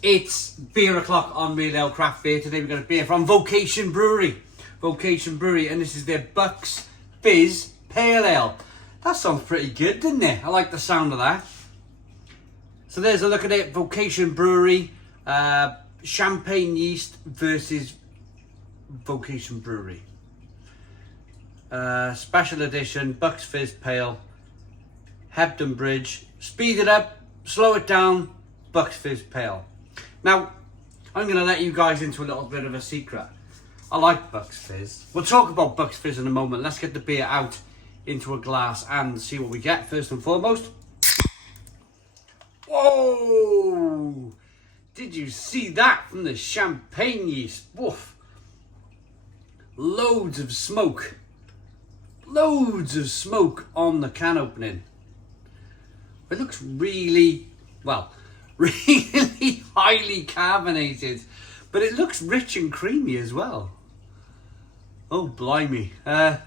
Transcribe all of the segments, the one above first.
It's beer o'clock on Real Ale Craft Beer. Today we've got a beer from Vocation Brewery. Vocation Brewery, and this is their Bucks Fizz Pale Ale. That sounds pretty good, doesn't it? I like the sound of that. So there's a look at it. Vocation Brewery, champagne yeast versus Vocation Brewery. Special edition, Bucks Fizz Pale, Hebden Bridge. Speed it up, slow it down, Bucks Fizz Pale. Now, I'm going to let you guys into a little bit of a secret. I like Bucks Fizz. We'll talk about Bucks Fizz in a moment. Let's get the beer out into a glass and see what we get first and foremost. Whoa! Did you see that from the champagne yeast? Woof! Loads of smoke. Loads of smoke on the can opening. It looks really, well, really highly carbonated, but it looks rich and creamy as well. Oh, blimey. It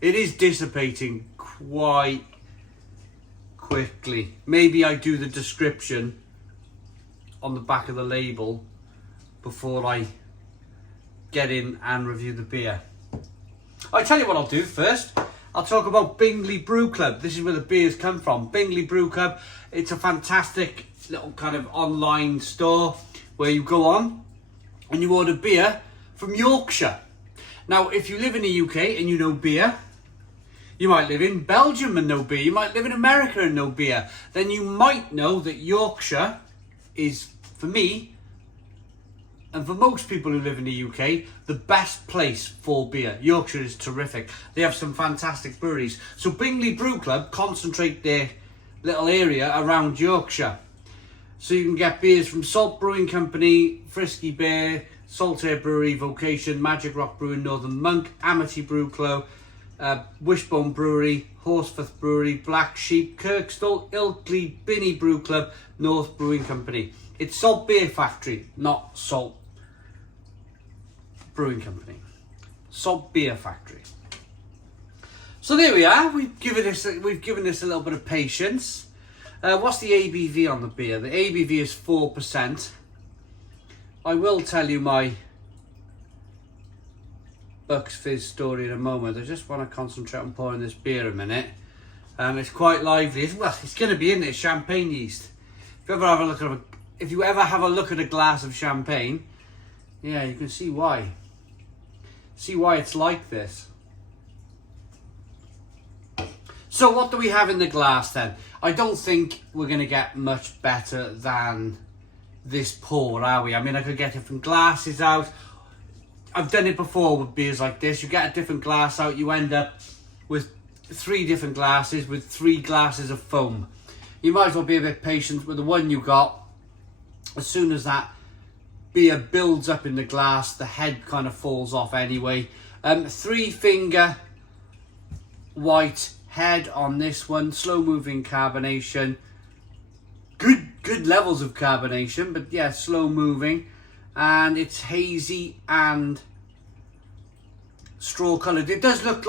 is dissipating quite quickly. Maybe I do the description on the back of the label before I get in and review the beer. I'll tell you what I'll do first. I'll talk about Bingley Brew Club. This is where the beers come from. Bingley Brew Club. It's a fantastic little kind of online store where you go on and you order beer from Yorkshire. Now, if you live in the UK and you know beer, you might live in Belgium and know beer, you might live in America and know beer, then you might know that Yorkshire is, for me, and for most people who live in the UK, the best place for beer. Yorkshire is terrific. They have some fantastic breweries. So Bingley Brew Club concentrate their little area around Yorkshire. So you can get beers from Salt Brewing Company, Frisky Bear, Saltaire Brewery, Vocation, Magic Rock Brewing, Northern Monk, Amity Brew Club, Wishbone Brewery, Horsforth Brewery, Black Sheep, Kirkstall, Ilkley, Binney Brew Club, North Brewing Company. It's Salt Beer Factory, not Salt Brewing Company. Salt Beer Factory. So there we are. We've given this a little bit of patience. What's the ABV on the beer? The ABV is 4%. I will tell you my Bucks Fizz story in a moment. I just want to concentrate on pouring this beer a minute. It's quite lively. It's going to be in there, champagne yeast. If you ever have a look at a glass of champagne, yeah, you can see why. See why it's like this. So what do we have in the glass then? I don't think we're going to get much better than this pour, are we? I mean, I could get different glasses out. I've done it before with beers like this. You get a different glass out, you end up with 3 different glasses with 3 glasses of foam. You might as well be a bit patient with the one you got. As soon as that beer builds up in the glass, the head kind of falls off anyway. 3-finger white head on this one, slow moving carbonation. Good levels of carbonation, but yeah, slow moving. And it's hazy and straw coloured. It does look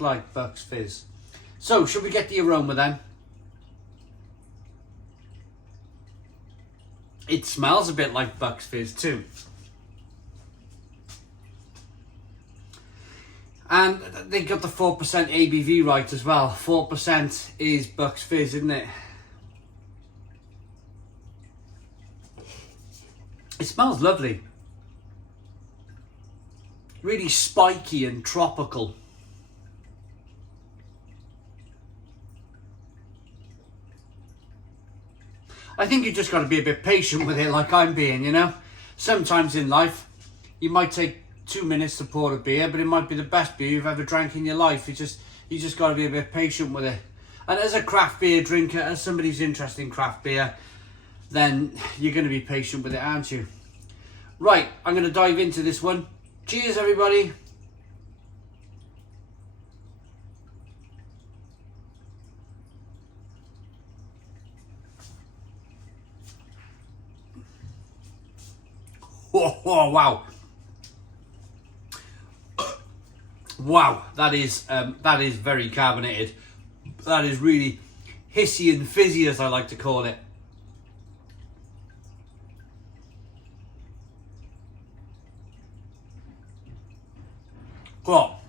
like Bucks Fizz. So, should we get the aroma then? It smells a bit like Bucks Fizz too. And they got the 4% ABV right as well. 4% is Bucks Fizz, isn't it? It smells lovely. Really spiky and tropical. I think you just got to be a bit patient with it, like I'm being, you know. Sometimes in life, you might take 2 minutes to pour a beer, but it might be the best beer you've ever drank in your life. You just got to be a bit patient with it. And as a craft beer drinker, as somebody who's interested in craft beer, then you're going to be patient with it, aren't you? Right, I'm going to dive into this one. Cheers, everybody. Oh, wow. Wow, that is very carbonated. That is really hissy and fizzy, as I like to call it. Well,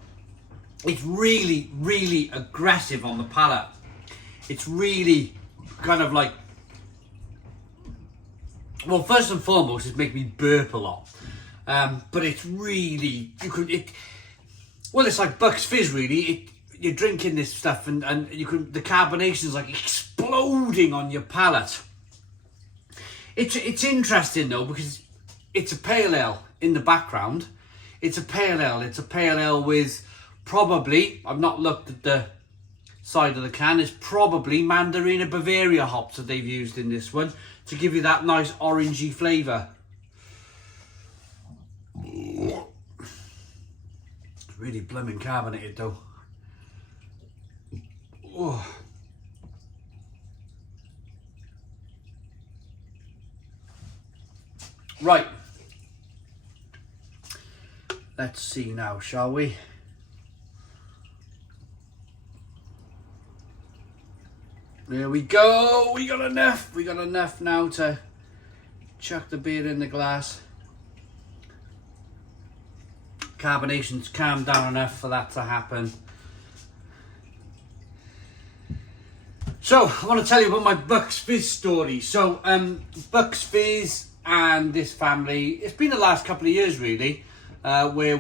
it's really, really aggressive on the palate. It's really kind of like, well, first and foremost, it makes me burp a lot. But it's really, well, it's like Bucks Fizz, really. You're drinking this stuff and the carbonation is like exploding on your palate. It's interesting though, because it's a pale ale in the background. It's a pale ale. It's a pale ale with probably, I've not looked at the side of the can, it's probably Mandarina Bavaria hops that they've used in this one to give you that nice orangey flavour. It's really blooming carbonated though. Oh. Right. Let's see now, shall we? There we go. We got enough. We got enough now to chuck the beer in the glass. Carbonation's calmed down enough for that to happen. So, I want to tell you about my Bucks Fizz story. So, Bucks Fizz and this family, it's been the last couple of years really, where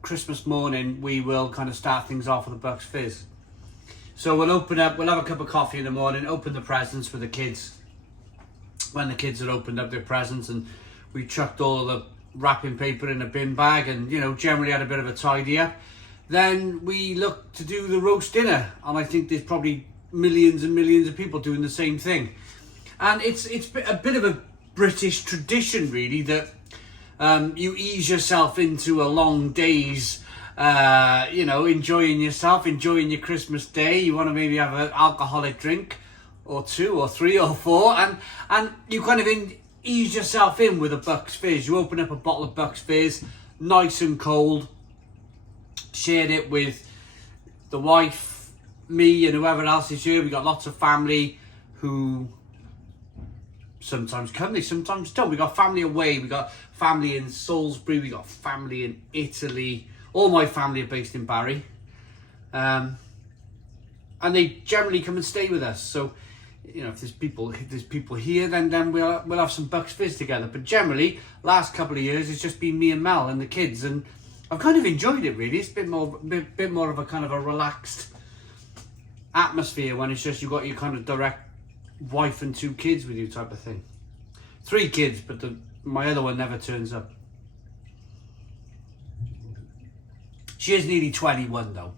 Christmas morning, we will kind of start things off with a Bucks Fizz. So we'll open up, we'll have a cup of coffee in the morning, open the presents for the kids. When the kids had opened up their presents, and we chucked all the wrapping paper in a bin bag and, you know, generally had a bit of a tidy up. Then we looked to do the roast dinner, and I think there's probably millions and millions of people doing the same thing. And it's a bit of a British tradition really, that you ease yourself into a long day's you know, enjoying yourself, enjoying your Christmas day. You want to maybe have an alcoholic drink or two or three or four, and you kind of ease yourself in with a Bucks Fizz. You open up a bottle of Bucks Fizz, nice and cold, shared it with the wife, me and whoever else is here. We got lots of family who sometimes come, they sometimes don't. We got family away, we got family in Salisbury, we got family in Italy. All my family are based in Barry, and they generally come and stay with us. So, you know, if there's people here, then we'll have some Bucks Fizz together. But generally, last couple of years, it's just been me and Mel and the kids, and I've kind of enjoyed it really. It's been bit more of a kind of a relaxed atmosphere when it's just you've got your kind of direct wife and two kids with you type of thing. 3 kids, but my other one never turns up. She is nearly 21 though.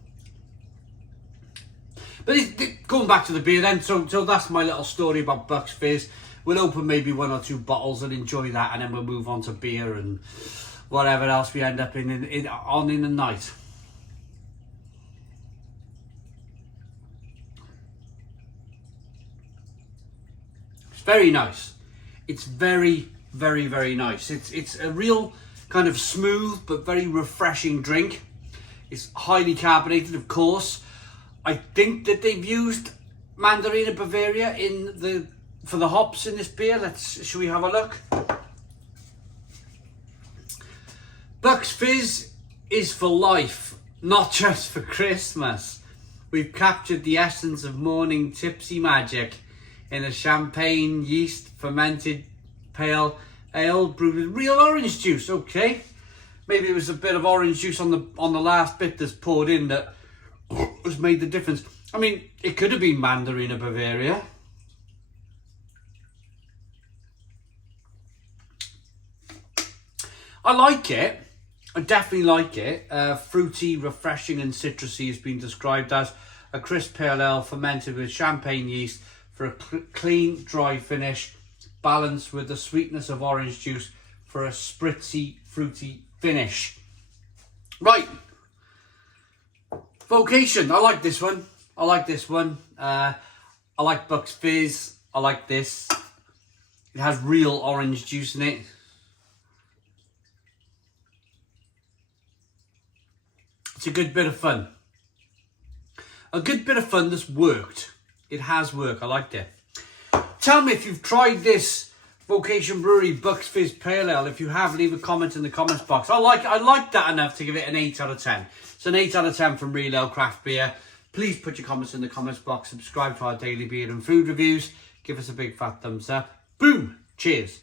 But going back to the beer then, so that's my little story about Bucks Fizz. We'll open maybe 1 or 2 bottles and enjoy that, and then we'll move on to beer and whatever else we end up in the night. It's very nice. It's very, very, very nice. It's a real kind of smooth but very refreshing drink. It's highly carbonated, of course. I think that they've used Mandarina Bavaria for the hops in this beer. Shall we have a look? Bucks Fizz is for life, not just for Christmas. We've captured the essence of morning tipsy magic in a champagne yeast fermented pale ale brewed with real orange juice. Okay. Maybe it was a bit of orange juice on the last bit that's poured in that has made the difference. I mean, it could have been Mandarina Bavaria. I like it. I definitely like it. Fruity, refreshing and citrusy has been described as a crisp pale ale fermented with champagne yeast for a clean, dry finish, balanced with the sweetness of orange juice for a spritzy, fruity finish. Right. Vocation. I like this one. I like this one. I like Bucks Fizz. I like this. It has real orange juice in it. It's a good bit of fun. A good bit of fun that's worked. It has worked. I liked it. Tell me if you've tried this Vocation Brewery Bucks Fizz Pale Ale. If you have, leave a comment in the comments box. I like that enough to give it an 8 out of 10. It's an 8 out of 10 from Real Ale Craft Beer. Please put your comments in the comments box. Subscribe to our daily beer and food reviews. Give us a big fat thumbs up. Boom! Cheers.